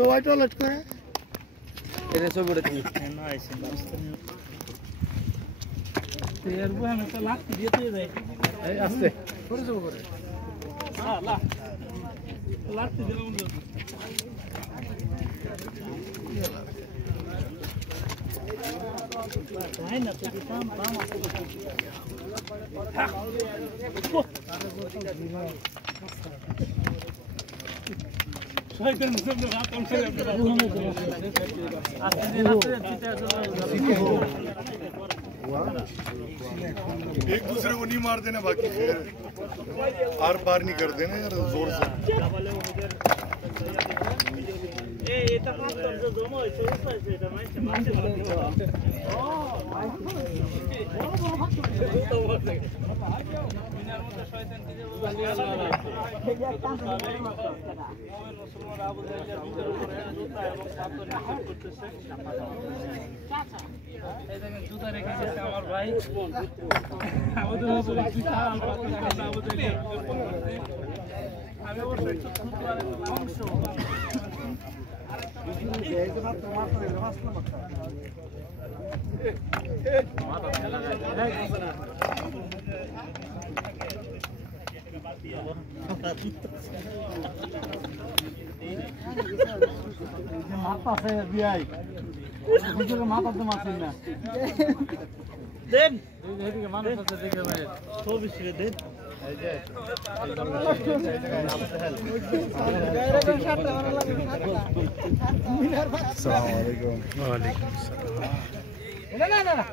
সবাই টয়লেট করে এটা ছবিটা তুমি না আইছেন তের বু আমি তো লাঠি দিয়ে দিয়ে যাই এই আস্তে করে যাবো করে লাঠি দিলাম তাই না তো কাম কাম আছে শয়তান সব রাত কাম করে আজকে দিন আছে एक दूसरे को नहीं मार देना बाकी फिर आर पार नहीं कर देना यार जोर से এটা কাম করতে জমা হইছে এটা মাইছে মাইছে জুতা রেখে গেছে আমার ভাই আমি অবশ্যই অংশ মাথা আছে বিআই হুজুরের মাথা তো মাছেন না দেন এদিকে মানুষ আছে দেখে ভাই তো বেশি দেন अस्सलाम वालेकुम ওয়ালাইকুম আসসালাম না না না